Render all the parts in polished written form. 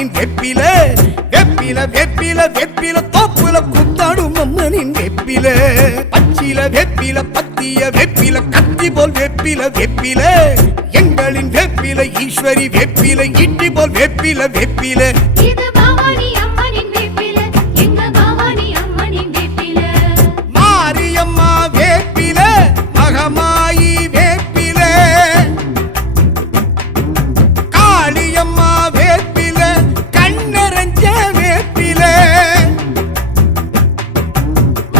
அம்மனின் வெப்பில வெப்பில வெப்பில வெப்பில தோப்புல கூத்தாடும் அம்மனின் வெப்பில பச்சில வெப்பில பத்திய வெப்பில கத்தி போல் வெப்பில வெப்பில எங்களின் வெப்பில ஈஸ்வரி வெப்பில இட்டி போல் வெப்பில வெப்பில இது பவானி அம்மனின் வேப்பில எங்க பவானி அம்மனின் வேப்பில மாரியம்மா வேப்பில மகமாயி வேப்பில காளியம்மா வேப்பில கண்ணரஞ்ச வேப்பில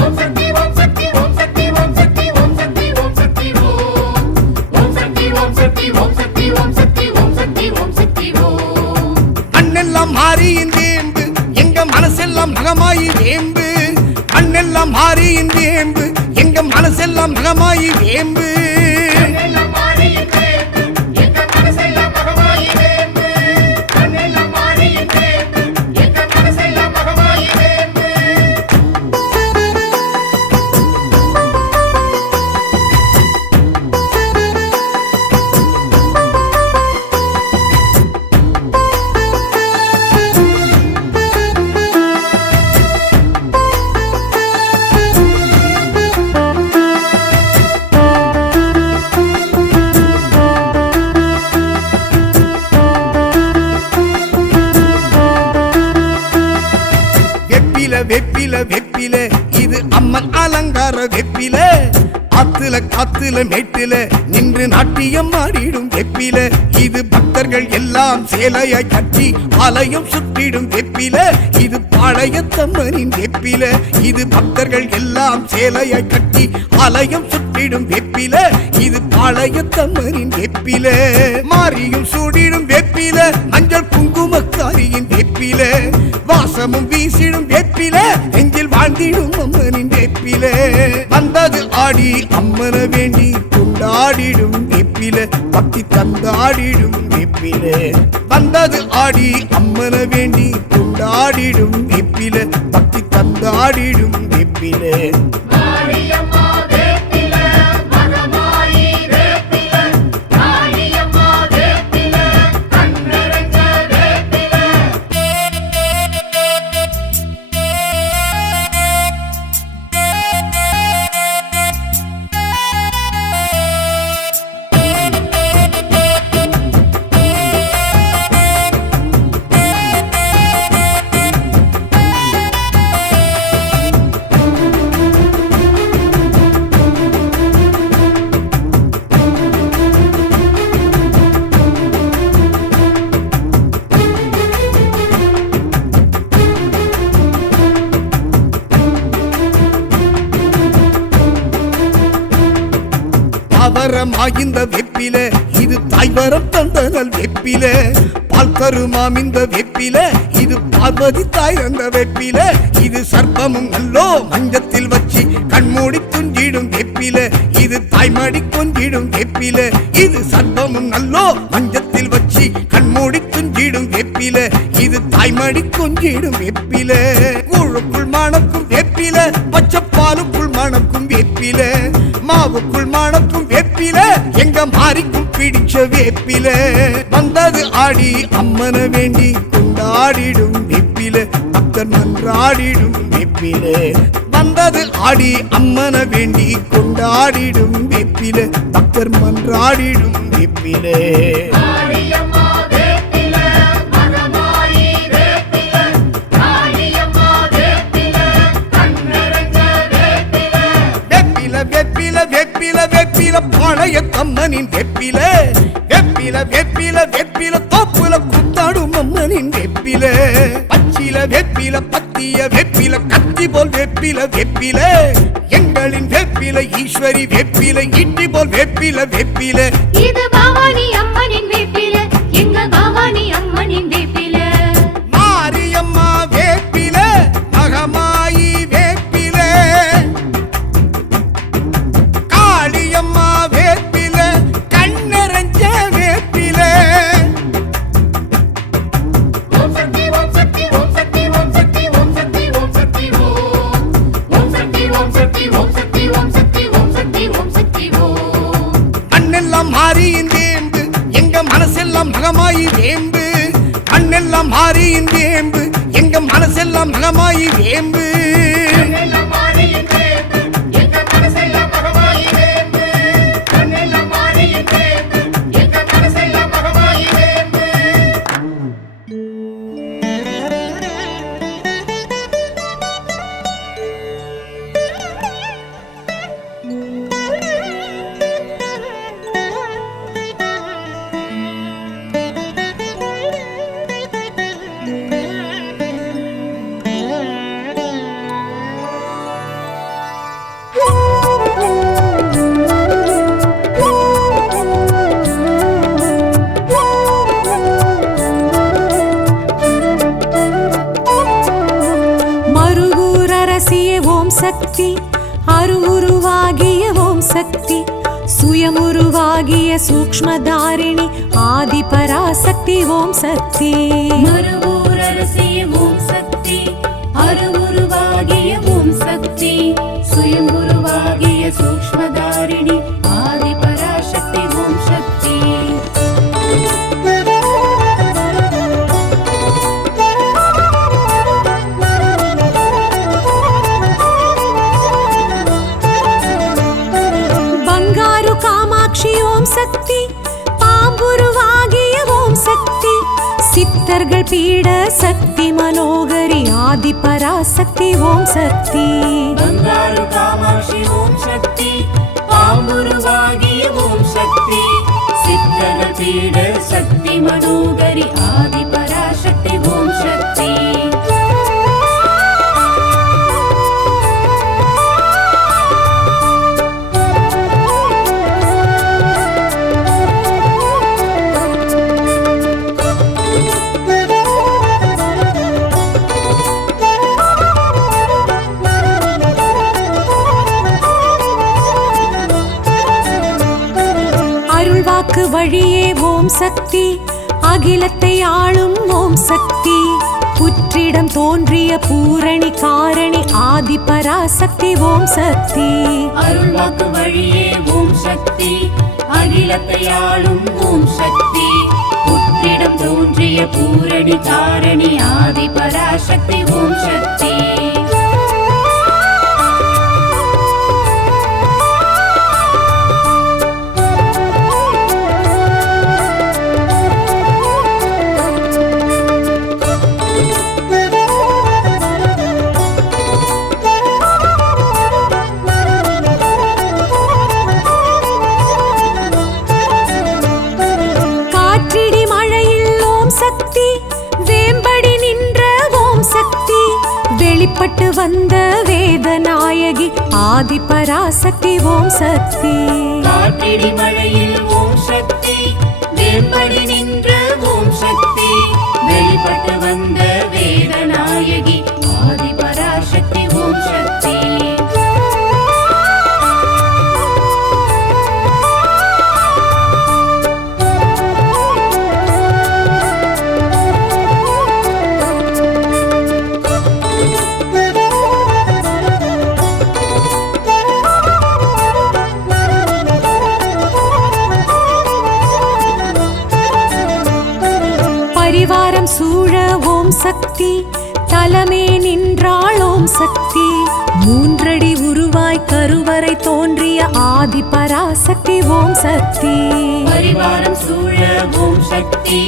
ஓம் சக்தி ஓம் சக்தி ஓம் சக்தி ஓம் சக்தி ஓம் சக்தி ஓம் சக்தி ஓம் சக்தி ஓம் சக்தி ஓம் சக்தி ஓம் சக்தி ஓம் சக்தி ஓம் சக்தி ஓம் மண்ணெல்லாம் மாறியின் வேம்பு எங்க மனசெல்லாம் மகமாயி வேம்பு மண்ணெல்லாம் மாறியின் வேம்பு எங்க மனசெல்லாம் மகமாயி வேம்பு கண்ணெல்லாம் மாறியின் வேம்பு எங்க மனசெல்லாம் மகமாயி வேம்பு கண்ணெல்லாம் மாறியின் வேம்பு எங்க மனசெல்லாம் மகமாயி வேம்பு வெப்பில வெப்பில வெப்பில இது அம்மன் அலங்கார வெப்பில ஆத்துல காத்துல மேட்டில நின்று நாட்டியம் ஆடிடும் வெப்பில இது பக்தர்கள் எல்லாம் சேலையாய் கட்டி ஆலயம் சுற்றிடும் வெப்பில இது பாளையத்தம்மனின் வெப்பில இது பக்தர்கள் எல்லாம் சேலையாய் கட்டி ஆலயம் சுற்றிடும் வெப்பில இது பாளையத்தம்மனின் வெப்பில மாரியும் சூடிடும் வெப்பில மஞ்சள் குங்குமக்காரியின் வெப்பில வாசமும் வீசிடும் வெப்பில நெஞ்சில் வாழ்ந்திடும் அம்மனின் வெப்பில வந்தது ஆடி அம்மன வேண்டி கொண்டாடிடும் வெப்பில பக்தி தந்தாடிடும் வெப்பில வந்தது ஆடி அம்மன வேண்டி கொண்டாடிடும் வெப்பில பக்தி தந்தாடிடும் வெப்பில மாரியம்மா வேப்பில மகமாயி வேப்பில காளியம்மா வேப்பில கண்ணரஞ்ச வேப்பில அவரமாகிந்த வெப்பில இது தாய்வரம் தந்தனல் வெப்பில பால் கருமாம் இந்த வெப்பில இது பார்வதி தாய் தந்த வெப்பில இது சர்ப்பமும் நல்லோ மஞ்சத்தில் வச்சு கண்மூடி துஞ்சிடும் வெப்பில இது தாய்மடி கொஞ்சிடும் வெப்பில இது சர்ப்பமும் நல்லோ மஞ்சத்தில் வச்சு கண்மூடி துஞ்சிடும் வெப்பில இது தாய்மடி கொஞ்சிடும் வெப்பில கூழுக்குள் மணக்கும் வெப்பில பச்சைப்பாலுக்குள் மணக்கும் வெப்பில மாவுக்குள் மணக்கும் வெப்பில எங்க மாறிக்கும் பிடிச்ச வேப்பில வந்தது ஆடி அம்மன வேண்டி கொண்டாடிடும் வெப்பில பக்தர் மன்றாடிடும் வெப்பில வந்தது ஆடி அம்மன வேண்டி கொண்டாடிடும் வெப்பில பக்தர் மன்றாடிடும் வெப்பில மாரியம்மா வேப்பில மகமாயி வேப்பில காளியம்மா வேப்பில கண்ணரஞ்ச வேப்பில வெப்பில வெப்பில வெப்பில வெப்பில பாளையத்தம்மனின் வெப்பில வெப்பில வெப்பில வெப்பில தோப்புல கூத்தாடும் அம்மனின் வெப்பில பச்சில வெப்பில பத்திய வெப்பில கத்தி போல் வெப்பில வெப்பில எங்களின் வெப்பில ஈஸ்வரி வெப்பில இட்டி போல் வெப்பில வெப்பில இது பவானி அம்மனின் வேப்பில எங்க பவானி அம்மனின் வேப்பில மாரியம்மா வேப்பில மகமாயி வேப்பில காளியம்மா வேப்பில கண்ணரஞ்ச வேப்பில ஓம் சக்தி ஓம் சக்தி ஓம் சக்தி ஓம் சக்தி ஓம் சக்தி ஓம் சக்தி ஓம் சக்தி ஓம் சக்தி ஓம் சக்தி ஓம் சக்தி ஓம் சக்தி ஓம் சக்தி ஓம் மண்ணெல்லாம் மாறியின் வேம்பு எங்க மனசெல்லாம் மகமாயி வேம்பு மண்ணெல்லாம் மாறியின் மாரியின் வேம்பு எங்க மனசெல்லாம் மகமாயி வேம்பு கண்ணெல்லாம் மாரியின் வேம்பு எங்க மனசெல்லாம் மகமாயி வேம்பு கண்ணெல்லாம் மாரியின் வேம்பு எங்க மனசெல்லாம் மகமாயி வேம்பு மருகூரரசிய ஓம் சக்தி அருவுருவாகிய ஓம் சக்தி சுயமுருவாகிய சூக்ஷ்மதாரிணி ஆதி பராசக்தி ஓம் சக்தி மருவூரரசிய ஓம் சக்தி அருவுருவாகிய ஓம் சக்தி சுயம்புருவாகிய சூக்ஷ்மதாரிணி ஆதி பராசக்தி ஓம் சக்தி பங்காரு காமாட்சி ஓம் சக்தி பாம்புருவாகிய ஓம் சக்தி சித்தர்கள் பீட சக்தி மனோகரி ஆதி பராசக்தி ஓம் சக்தி பங்காரு காமாட்சி ஓம் சக்தி பாம்புருவாகிய ஓம் சக்தி சித்தர்கள் பீட சக்தி மனோகரி ஆதி பராசக்தி ஓம் சக்தி அருள்வாக்கு வழியே ஓம் சக்தி அகிலத்தை ஆளும் ஓம் சக்தி புற்றிடம் தோன்றிய பூரணி காரணி ஆதி பராசக்தி ஓம் சக்தி அருள்வாக்கு வழியே ஓம் சக்தி அகிலத்தை ஆளும் ஓம் சக்தி புற்றிடம் தோன்றிய பூரணி காரணி ஆதி பராசக்தி ஓம் சக்தி காற்றிடி மழையில் ஓம் சக்தி வேம்படி நின்ற ஓம் சக்தி வெளிப்பட்டு வந்த வேதநாயகி ஆதி பராசக்தி ஓம் சக்தி காற்றிடி மழையில் ஓம் சக்தி வேம்படி நின்ற ஓம் சக்தி வெளிப்பட்டு வந்த வேதநாயகி ஆதி பராசக்தி ஓம் சக்தி பரிவாரம் சூழ ஓம் சக்தி தலமே நின்றாள் ஓம் சக்தி மூன்றடி உருவாய் கருவறை தோன்றிய ஆதி பராசக்தி ஓம் சக்தி பரிவாரம் சூழ ஓம் சக்தி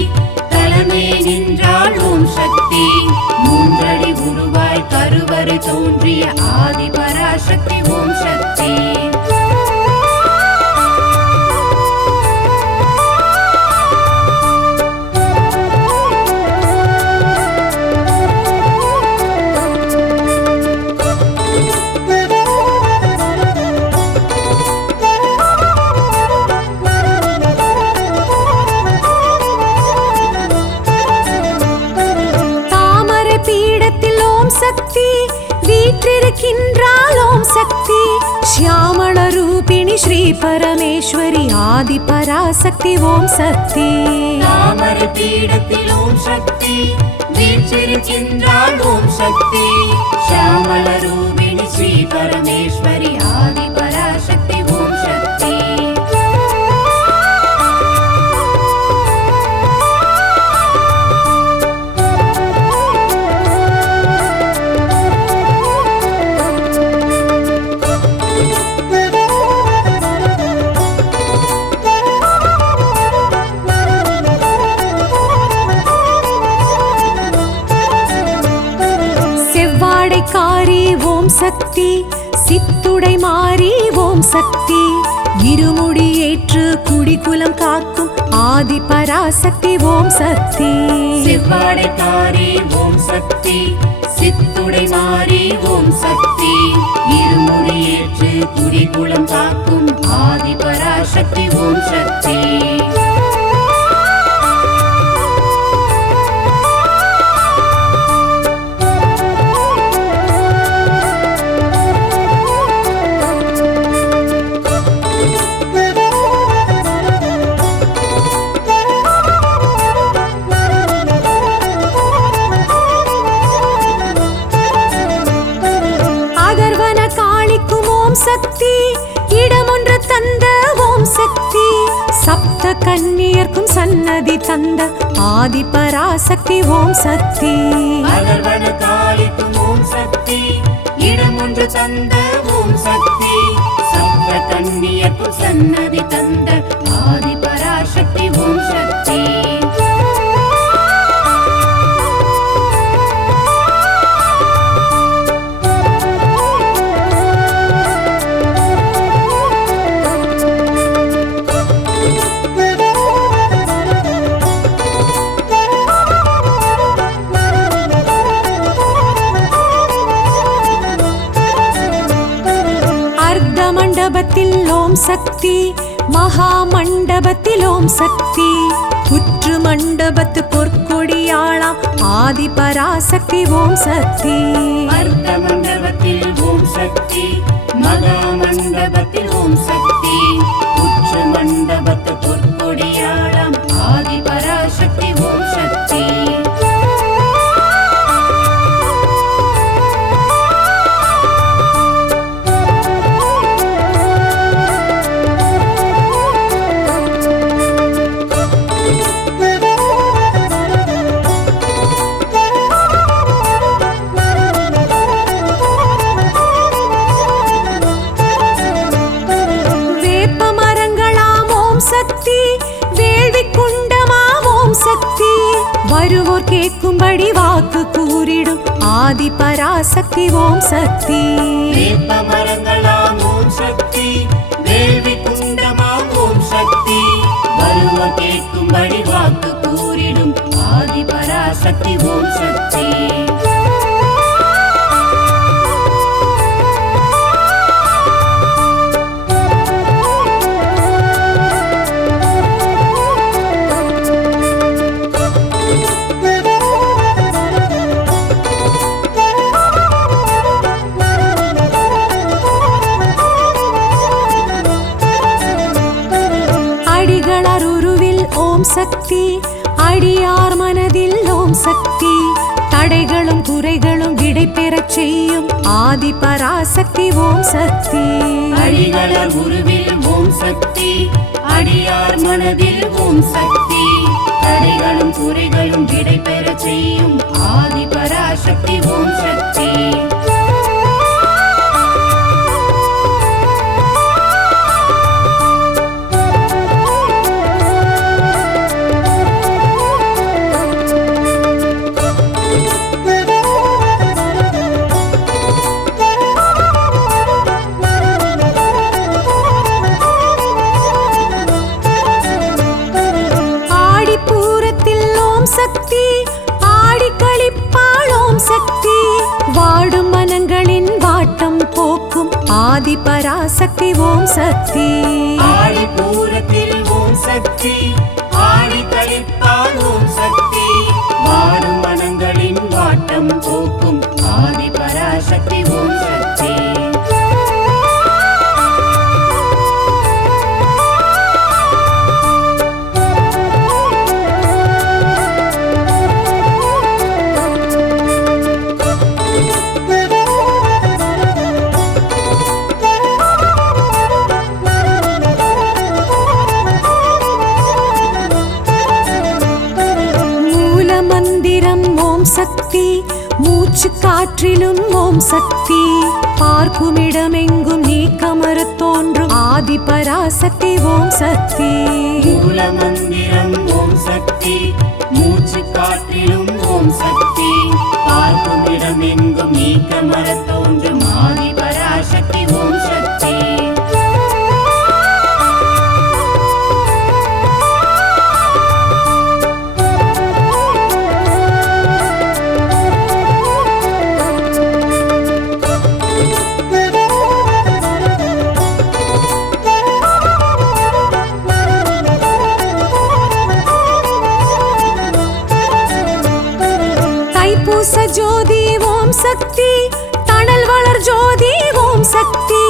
தலைமை நின்றாள் ஓம் சக்தி மூன்றடி உருவாய் கருவறை தோன்றிய ஆதி பராசக்தி ஓம் சக்தி தாமரை பீடத்தில் ஓம் சக்தி வீற்றிருக்கின்றாள் ஓம் சக்தி ஷியாமள ரூபிணி ஸ்ரீ பரமேஸ்வரி ஆதி பராசக்தி ஓம் சக்தி தாமரை பீடத்தில் ஓம் சக்தி வீற்றிருக்கின்றாள் ஓம் சக்தி ஷியாமள ரூபிணி ஸ்ரீ பரமேஸ்வரி ஆதி பராசக்தி ஓம் சக்தி சக்தி சித்துடை மாறி ஓம் சக்தி இருமுடி ஏற்று குடிகுலம் காக்கும் ஆதி பராசக்தி ஓம் சக்தி செவ்வாடைக்காரி ஓம் சக்தி சித்துடை மாறி ஓம் சக்தி இருமுடி ஏற்று குடிகுலம் காக்கும் ஆதி பராசக்தி ஓம் சக்தி சக்தி இடமொன்று தந்த ஓம் சக்தி சப்த கன்னியர்க்கும் சன்னதி தந்த ஆதி பராசக்தி ஓம் சக்தி அகர்வன காளிக்கும் ஓம் சக்தி இடமொன்று தந்த ஓம் சக்தி சப்த கன்னியர்க்கும் சன்னதி தந்த ஆதி பராசக்தி ஓம் சக்தி மண்டபத்தில் ஓம் சக்தி மகா மண்டபத்தில் ஓம் சக்தி புற்று மண்டபத்து பொற்கொடியாளாம் ஆதி பராசக்தி ஓம் சக்தி அர்த்த மண்டபத்தில் ஓம் சக்தி மகா மண்டபத்தில் ஓம் சக்தி புற்று மண்டபத்து பொற்கொடியாளாம் ஆதி பராசக்தி ஓம் சக்தி வருவோர் கேட்கும்படி வாக்கு கூறிடும் ஆதி பராசக்தி ஓம் சக்தி வேப்ப மரங்களாம் ஓம் சக்தி வேள்வி குண்டமாம் ஓம் சக்தி வருவோர் கேட்கும்படி வாக்கு கூறிடும் ஆதி பராசக்தி ஓம் சக்தி சக்தி அடியார் மனதில் ஓம் சக்தி தடைகளும் குறைகளும் விடை பெறச் செய்யும் ஆதி பராசக்தி ஓம் சக்தி அடிகளர் உருவில் ஓம் சக்தி அடியார் மனதில் ஓம் சக்தி தடைகளும் குறைகளும் விடை பெறச் செய்யும் ஆதி பராசக்தி ஓம் சக்தி வாடும் மனங்களின் வாட்டம் போக்கும் ஆதி பராசக்தி ஓம் சக்தி ஆடிப்பூரத்தில் ஓம் சக்தி ஆடி கழிப்பால் ஓம் சக்தி வாடும் மனங்களின் வாட்டம் போக்கும் ஆதி பராசக்தி ஓம் சக்தி சக்தி மூச்சு காற்றிலும் ஓம் சக்தி பார்க்குமிடமெங்கும் நீக்கமறு தோன்றும் ஆதி பராசக்தி ஓம் சக்தி மூல மந்திரம் ஓம் சக்தி மூச்சு காற்றிலும் ஓம் சக்தி பார்க்குமிடம் உலகமெங்கும் நீக்க மரத் தோன்றும் ஆதி பராசக்தி ஓம் சக்தி. தைப்பூச ஜோதி ஓம் சக்தி, தணல் வளர் ஜோதி ஓம் சக்தி,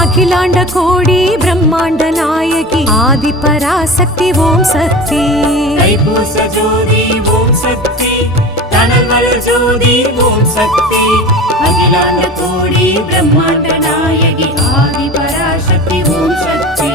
அகிலாண்ட கோடி பிரம்மாண்ட நாயகி ஆதி பராசக்தி ஓம் சக்தி. தைப்பூச ஜோதி ஓம் சக்தி, தணல் வளர் ஜோதி ஓம் சக்தி, அகிலாண்ட கோடி பிரம்மாண்ட நாயகி ஆதி பராசக்தி ஓம் சக்தி.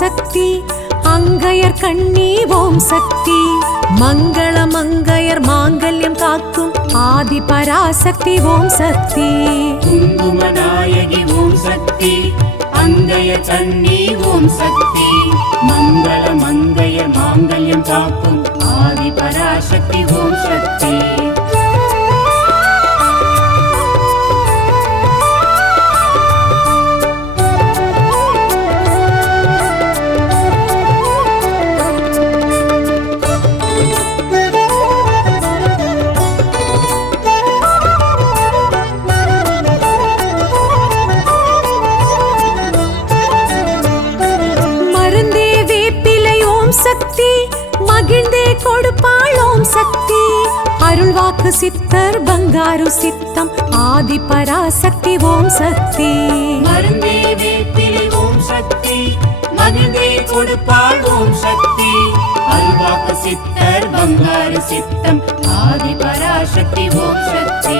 சக்தி அங்கையர் கண்ணி ஓம் சக்தி, மங்கள மங்கையர் மாங்கல்யம் காக்கும் ஆதி பராசக்தி ஓம் சக்தி. குங்குமநாயகி ஓம் சக்தி, அங்கைய கண்ணி ஓம் சக்தி, மங்கள மங்கையர் மாங்கல்யம் காக்கும் ஆதி பராசக்தி ஓம் சக்தி. சக்தி மகிழ்ந்தே கொடுப்பாள் ஓம் சக்தி, அருள்வாக்கு சித்தர் பங்காரு சித்தம் ஆதி பராசக்தி ஓம் சக்தி. மருந்தே வேப்பிலை ஓம் சக்தி, மகிழ்ந்தே கொடுப்பாள் ஓம் சக்தி, அருள்வாக்கு சித்தர் பங்காரு சித்தம் ஆதி பராசக்தி ஓம் சக்தி.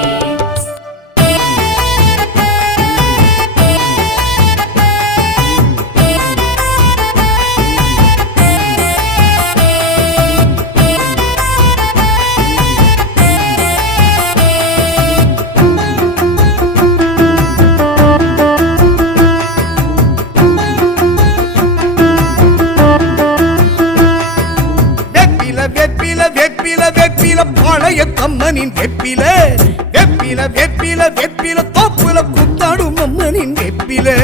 பழைய கம்மனின் வெப்பில வெப்பில வெப்பில வெப்பில தோப்புல கூத்தாடும் அம்மனின் வெப்பில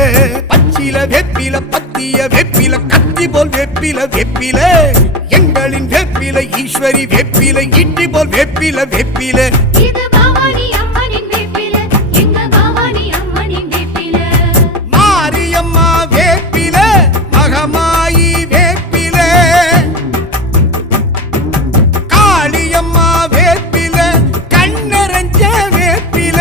பச்சில வெப்பில பத்திய வெப்பில கத்தி போல் வெப்பில வெப்பில எங்களின் வெப்பில ஈஸ்வரி வெப்பில இட்டி போல் வெப்பில வெப்பில. இது பவானி அம்மனின் வெப்பில, எங்க பவானி அம்மனின் வெப்பில. மாரியம்மா வேப்பில, மகமாயி வேப்பில, காளியம்மா வேப்பில, கண்ணரஞ்ச வேப்பில.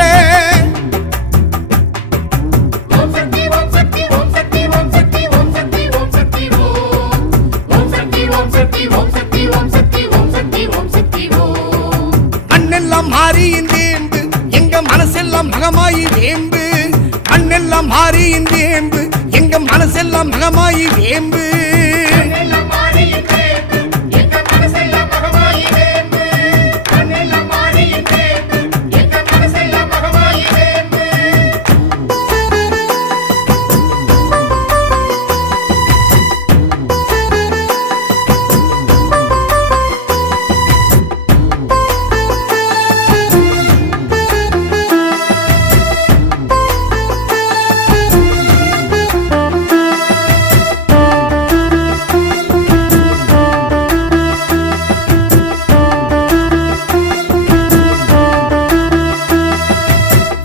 ஓம் சக்தி ஓம் சக்தி ஓம் சக்தி ஓம் சக்தி ஓம் சக்தி ஓம் சக்தி ஓம். ஓம் சக்தி ஓம் சக்தி ஓம் சக்தி ஓம் சக்தி ஓம் சக்தி ஓம் சக்தி ஓம். மண்ணெல்லாம் மாறியின் வேம்பு, எங்க மனசெல்லாம் மகமாயி வேம்பு. மண்ணெல்லாம் மாறியின் வேம்பு, எங்க மனசெல்லாம் மகமாயி வேம்பு. கண்ணெல்லாம் மாறியின் வேம்பு, எங்க மனசெல்லாம் மகமாயி வேம்பு. கண்ணெல்லாம் மாறியின் வேம்பு, எங்க மனசெல்லாம் மகமாயி வேம்பு.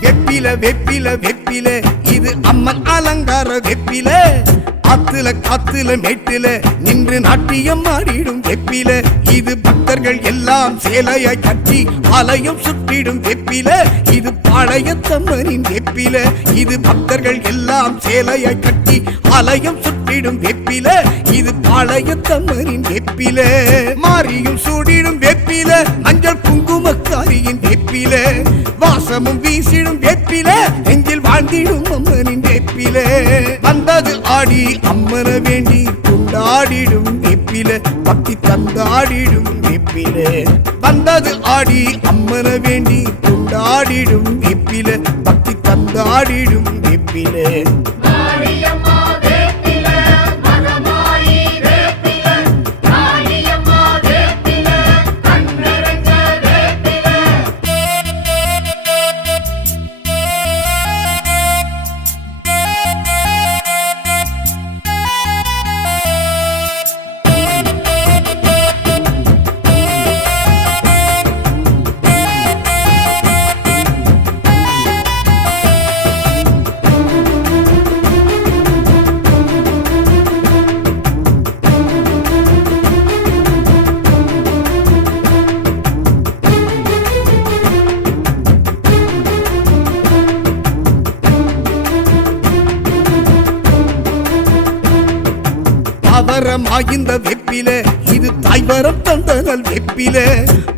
வெப்பில வெப்பில வெப்பில இது அம்மன் அலங்கார வெப்பில. ஆத்துல காத்துல மேட்டில நின்று நாட்டியம் ஆடிடும் வெப்பில. இது பக்தர்கள் எல்லாம் சேலையாய் கட்டி ஆலயம் சுற்றிடும் வெப்பில. இது பாளையத்தம்மனின் வெப்பில. இது பக்தர்கள் எல்லாம் சேலையாய் கட்டி ஆலயம் சுற்றி சூடிடும் வெப்பில இது பாளையத்தம்மனின் வெப்பில மாரியும் சூடிடும் வெப்பில மஞ்சள் குங்குமக்காரியின் வெப்பில வாசமும் வீசிடும் வெப்பில நெஞ்சில் வாழ்ந்திடும் அம்மனின் வெப்பில வந்தது ஆடி அம்மன வேண்டி கொண்டாடிடும் வெப்பில பக்தி தந்தாடிடும் வெப்பில வந்தது ஆடி அம்மன வேண்டி கொண்டாடிடும் வெப்பில பக்தி தந்தாடிடும் வெப்பில மாரியம்மா வேப்பில மகமாயி வேப்பில காளியம்மா வேப்பில கண்ணரஞ்ச வேப்பில தாவரமாகிந்த வெப்பில இது தாய்வரம் தந்தனல் வெப்பில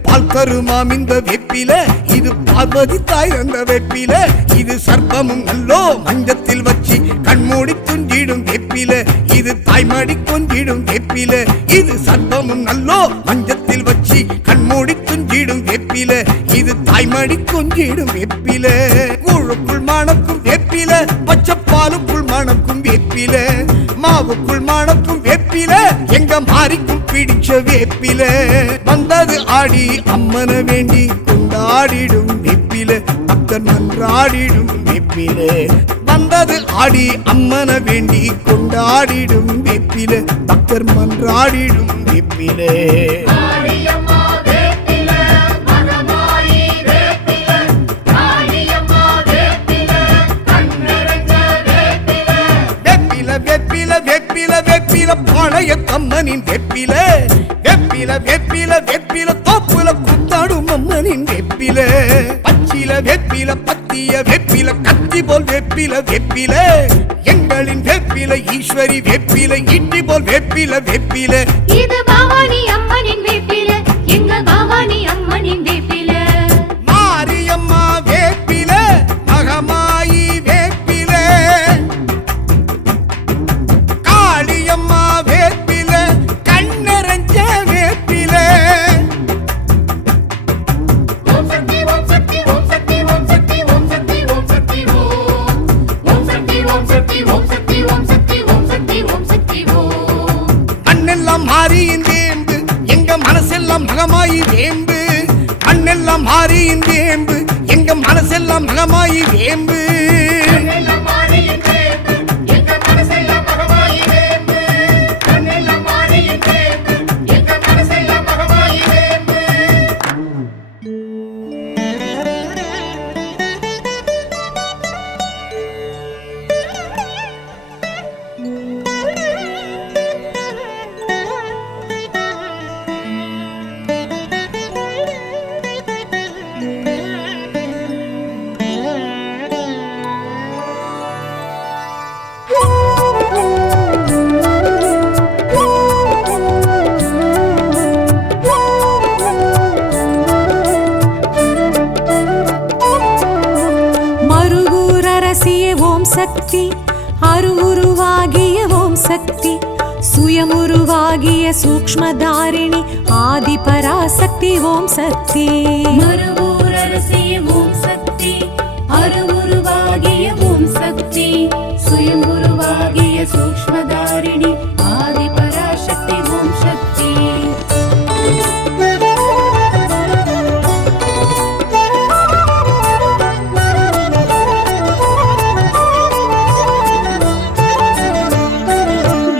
பால் கருமாமிந்த வெப்பில இது பார்வதி தாய் தந்த வெப்பில இது சர்ப்பமும் நல்லோ மஞ்சத்தில் வச்சு கண்மூடி துஞ்சிடும் வெப்பில இது தாய்மடி கொஞ்சிடும் வெப்பில இது சர்ப்பமும் நல்லோ மஞ்சத்தில் வச்சு கண்மூடி துஞ்சிடும் வெப்பில இது தாய்மடி கொஞ்சிடும் வெப்பில கூழுக்குள் மணக்கும் வெப்பில பச்சைப்பாலுக்குள் மணக்கும் வெப்பில மாவுக்குள் மணக்கும் வெப்பில எங்க மாறிக்கும் பிடிச்ச வேப்பில வந்தது ஆடி அம்மன வேண்டி கொண்டாடிடும் வெப்பில பக்தர் நன்றாடிடும் வெப்பில வந்தது ஆடி அம்மன வேண்டி கொண்டாடிடும் வெப்பில பக்தர் மன்றாடிடும் வெப்பில மாரியம்மா வேப்பில மகமாயி வேப்பில காளியம்மா வேப்பில கண்ணரஞ்ச வேப்பில வெப்பில வெப்பில வெப்பில வெப்பில பாளையத்தம்மனின் வெப்பில வெப்பில வெப்பில வெப்பில தோப்புல குத்தாடும் அம்மனின் வெப்பில பச்சில வெப்பில பத்திய வெப்பில கத்தி போல் வெப்பில வெப்பில எங்களின் வெப்பில ஈஸ்வரி வெப்பில இட்டி போல் வெப்பில வெப்பில இது பவானி அம்மனின் வேப்பில எங்க பவானி அம்மனின் வேப்பில மாரியம்மா வேப்பில மகமாயி வேப்பில காளியம்மா வேப்பில கண்ணரஞ்ச வேப்பில ஓம் சக்தி ஓம் சக்தி ஓம் சக்தி ஓம் சக்தி ஓம் சக்தி ஓம் சக்தி ஓம் சக்தி ஓம் சக்தி ஓம் சக்தி ஓம் சக்தி ஓம் சக்தி ஓம் சக்தி ஓம் மண்ணெல்லாம் மாறியின் வேம்பு எங்க மனசெல்லாம் மகமாயி வேம்பு மண்ணெல்லாம் மாறியின் வேம்பு எங்க மனசெல்லாம் மகமாயி வேம்பு கண்ணெல்லாம் மாரியின் வேம்பு எங்க மனசெல்லாம் மகமாயி வேம்பு கண்ணெல்லாம் மாரியின் வேம்பு எங்க மனசெல்லாம் மகமாயி வேம்பு மருகூரரசிய ஓம் சக்தி அருவுருவாகிய ஓம் சக்தி சுயமுருவாகிய சூக்ஷ்மதாரிணி ஆதி பராசக்தி ஓம் சக்தி மறுவூரரசிய ஓம் சக்தி அருவுருவாகிய ஓம் சக்தி சுயம்புருவாகிய சூக்ஷ்மதாரிணி ஆதி பராசக்தி ஓம் சக்தி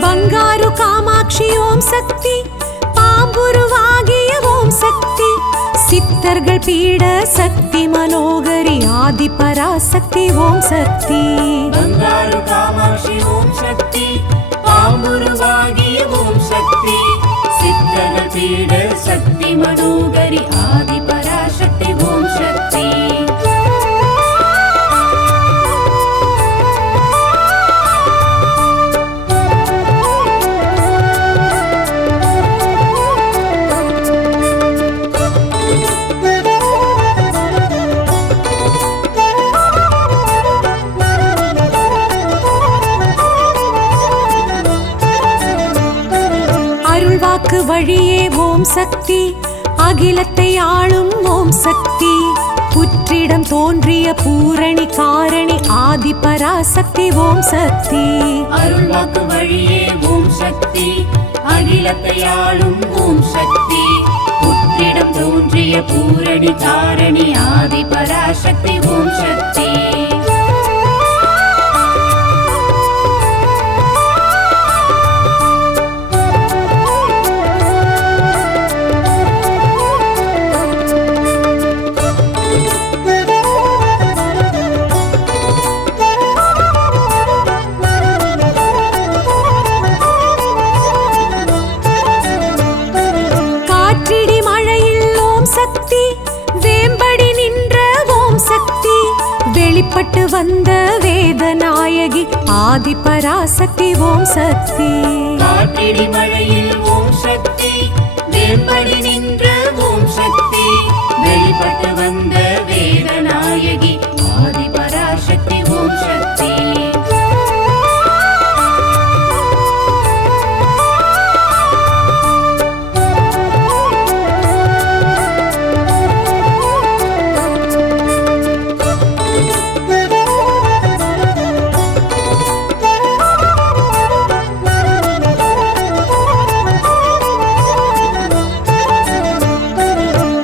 ಬಂಗಾರು ಕಾಮಾಕ್ಷಿ ಓಂ சக்தி பாம்புருவாகிய ஓம் சக்தி சித்தர்கள் பீட சக்தி மனோகரி ஆதி பராசக்தி ஓம் சக்தி ಬಂಗಾರು ಕಾಮಾಕ್ಷಿ ಓಂ ಶಕ್ತಿ ಪಾಂಬುರುವಾಗಿಯ ಓಂ ಶಕ್ತಿ ಸಿದ್ಧರ ಪೀಡ ಶಕ್ತಿ ಮನೋಗರಿ ಆದಿ ಪರಾಶಕ್ತಿ ಓಂ ಶಕ್ತಿ அருள்வாக்கு வழியே ஓம் சக்தி அகிலத்தை ஆளும் ஓம் சக்தி புற்றிடம் தோன்றிய பூரணி காரணி ஆதி பராசக்தி ஓம் சக்தி அருள்வாக்கு வழியே ஓம் சக்தி அகிலத்தை ஆளும் ஓம் சக்தி புற்றிடம் தோன்றிய பூரணி காரணி ஆதி பராசக்தி ஓம் சக்தி வெளிப்பட்டு வந்த வேதநாயகி ஆதி பராசக்தி ஓம் சக்தி காற்றிடி மழையில் ஓம் சக்தி வேம்படி நின்ற ஓம் சக்தி வெளிப்பட்டு வந்த வேதநாயகி ஆதி பராசக்தி ஓம் சக்தி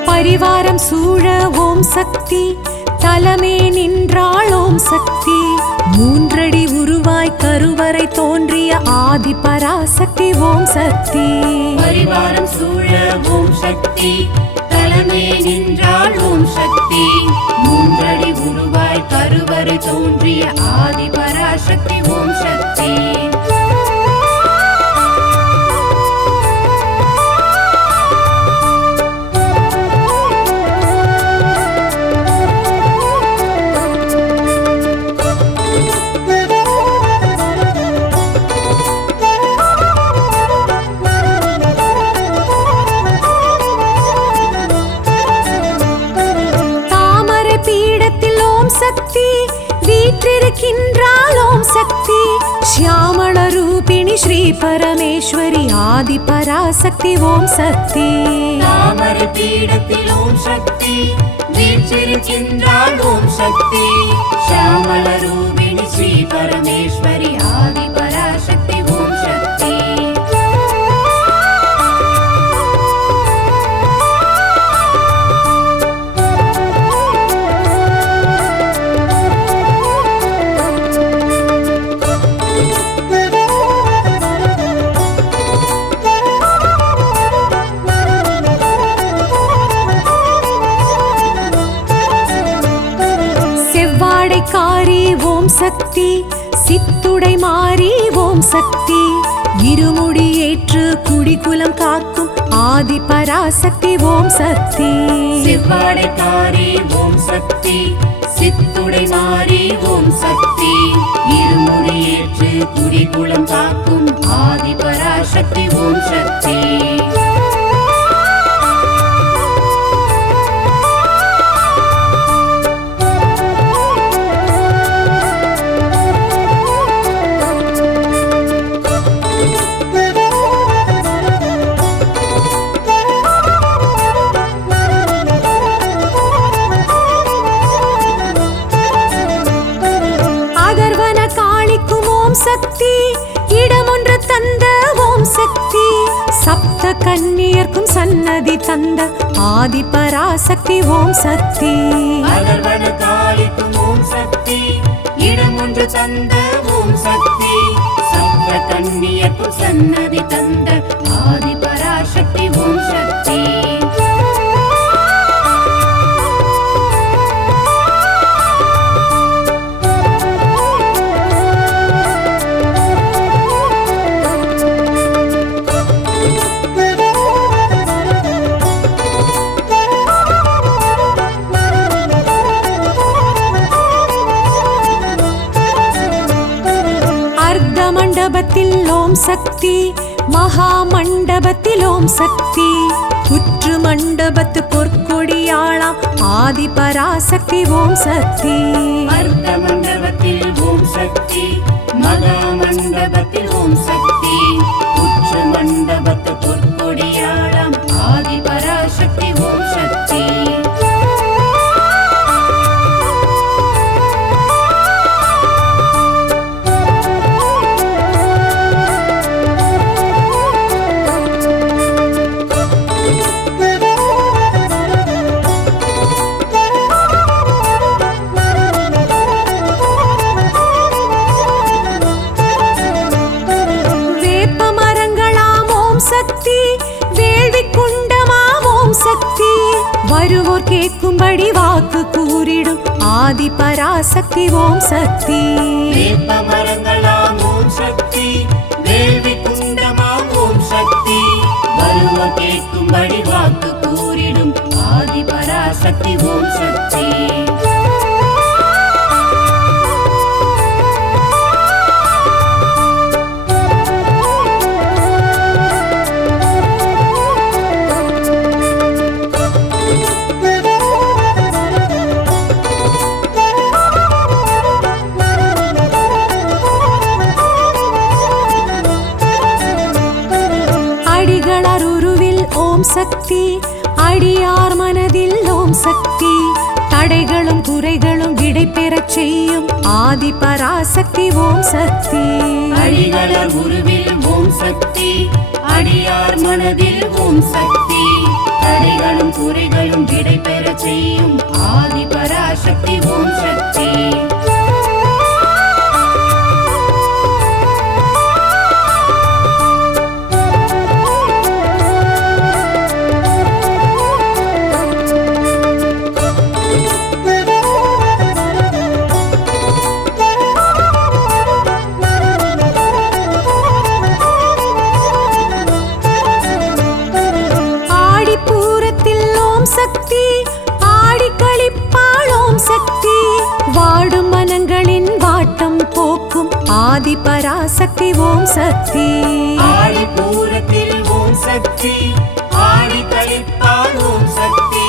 பரிவாரம் சூழ ஓம் சக்தி தலமே நின்றாள் ஓம் சக்தி மூன்றடி உருவாய் கருவறை தோன்றிய ஆதி பராசக்தி ஓம் சக்தி பரிவாரம் சூழ ஓம் சக்தி தலமே நின்றாள் ஓம் சக்தி மூன்றடி உருவாய் கருவறை தோன்றிய ஆதி பராசக்தி ஓம் சக்தி வீற்றிருக்கின்றாள் ஓம் சக்தி ஷியாமள ரூபிணி ஸ்ரீ பரமேஸ்வரி ஆதி பராசக்தி ஓம் சக்தி தாமரை பீடத்தில் ஓம் சக்தி வீற்றிருக்கின்றாள் ஓம் சக்தி ஷியாமள ரூபிணி ஸ்ரீ பரமேஸ்வரி ஆதி பராசக்தி ஓம் சக்தி காரி ஓம் சக்தி சித்துடை மாறி ஓம் சக்தி இருமுடி ஏற்று குடிகுலம் காக்கும் ஆதி பராசக்தி ஓம் சக்தி செவ்வாடைக்காரி ஓம் சக்தி சித்துடை மாறி ஓம் சக்தி இருமுடி ஏற்று குடிகுலம் காக்கும் ஆதி பராசக்தி ஓம் சக்தி சக்தி இடமொன்று தந்த ஓம் சக்தி சப்த கன்னியர்க்கும் சன்னதி தந்த ஆதி பராசக்தி ஓம் சக்தி அகர்வன காளிக்கும் ஓம் சக்தி இடமொன்று தந்த ஓம் சக்தி சப்த கன்னியர்க்கும் சன்னதி தந்த ஆதி பராசக்தி ஓம் சக்தி மண்டபத்தில் ஓம் சக்தி மகா மண்டபத்தில் ஓம் சக்தி புற்று மண்டபத்து பொற்கொடியாளாம் ஆதி பராசக்தி ஓம் சக்தி அர்த்த மண்டபத்தில் ஓம் சக்தி மகா மண்டபத்தில் ஓம் சக்தி புற்று மண்டபத்து பொற்கொடியாளாம் வருவோர் கேட்கும்படி வாக்கு கூறிடும் ஆதி பராசக்தி ஓம் சக்தி. வேப்ப மரங்களாம் ஓம் சக்தி, வேள்வி குண்டமாம் ஓம் சக்தி, வருவோர் கேட்கும்படி வாக்கு கூறிடும் ஆதி பராசக்தி ஓம் சக்தி. அடிகளருவில் ஓம் சக்தி, அடியார் மனதில் ஓம் சக்தி, தடைகளும் குறைகளும் விடை பெறச் செய்யும் ஆதி பராசக்தி ஓம் சக்தி. அடிகளர் உருவில் ஓம் சக்தி, அடியார் மனதில் ஓம் சக்தி, தடைகளும் குறைகளும் விடை பெறச் செய்யும் ஆதி பராசக்தி ஓம் சக்தி. சக்தி ஆடி களிப்பாள் ஓம் சக்தி, வாடும் மனங்களின் வாட்டம் போக்கும் ஆதி பராசக்தி ஓம் சக்தி. ஆடி பூரத்தில் ஓம் சக்தி, ஆடி களிப்பாள் ஓம் சக்தி,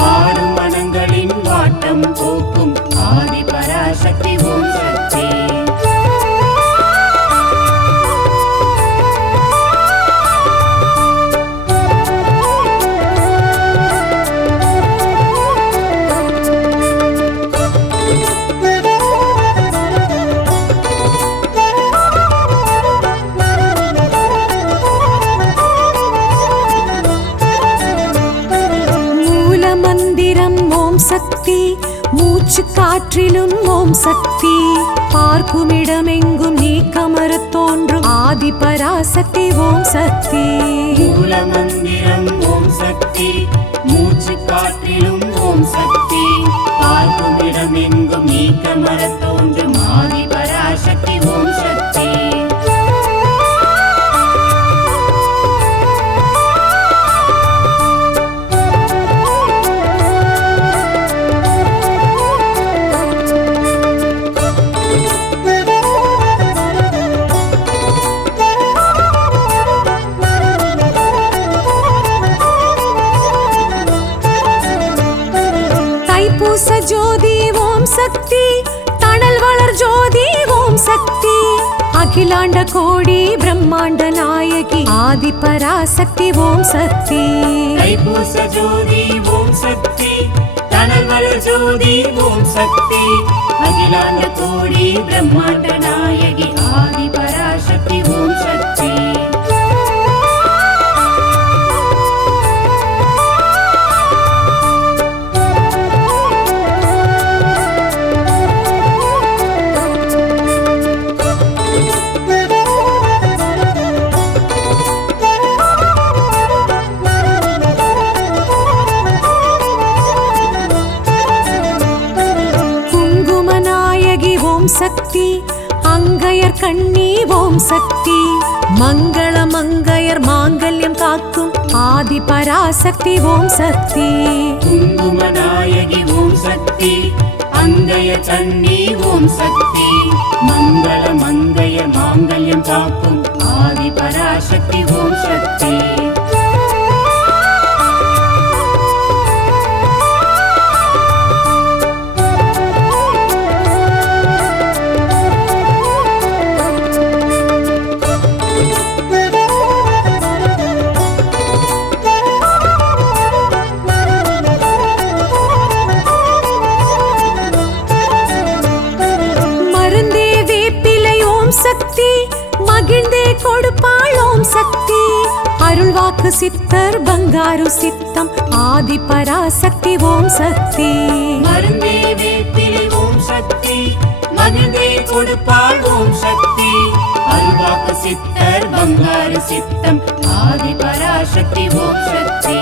வாடும் மனங்களின் வாட்டம் போக்கும் ஆதி பராசக்தி ஓம் சக்தி. சக்தி மூச்சு காற்றிலும் ஓம் சக்தி, பார்க்குமிடமெங்கும் நீக்கமரத் தோன்றும் ஆதி பராசக்தி ஓம் சக்தி. மூல மந்திரம் ஓம் சக்தி, மூச்சு காற்றிலும் ஓம் சக்தி, பார்க்குமிடமெங்கும் நீக்கமரத் தோன்றும் ஆதி பராசக்தி ஓம் சக்தி. ஜோதி ஓம் சக்தி, தணல் வளர் ஜோதி ஓம் சக்தி, அகிலாண்ட கோடி பிரம்மாண்ட நாயகி ஆதி பராசக்தி ஓம் சக்தி. தைப்பூச ஜோதி ஓம் சக்தி, தணல் வளர் ஜோதி ஓம் சக்தி, அகிலாண்ட கோடி பிரம்மாண்ட நாயகி ஆதி பராசக்தி ஓம் சக்தி. சக்தி அங்கையர் கண்ணி ஓம் சக்தி, மங்கள மங்கையர் மாங்கல்யம் காக்கும் ஆதி பராசக்தி ஓம் சக்தி. குங்குமநாயகி ஓம் சக்தி, அங்கையர் கண்ணி ஓம் சக்தி, மங்கள மங்கையர் மாங்கல்யம் காக்கும் ஆதி பராசக்தி ஓம் சக்தி. சக்தி மகிழ்ந்தே கொடுப்பாள் ஓம் சக்தி, அருள்வாக்கு சித்தர் பங்காரு சித்தம் ஆதி பராசக்தி ஓம் சக்தி. மருந்தே வேப்பிலை ஓம் சக்தி, மகிழ்ந்தே கொடுப்பாள் ஓம் சக்தி, அருள்வாக்கு சித்தர் பங்காரு சித்தம் ஆதி பராசக்தி ஓம் சக்தி.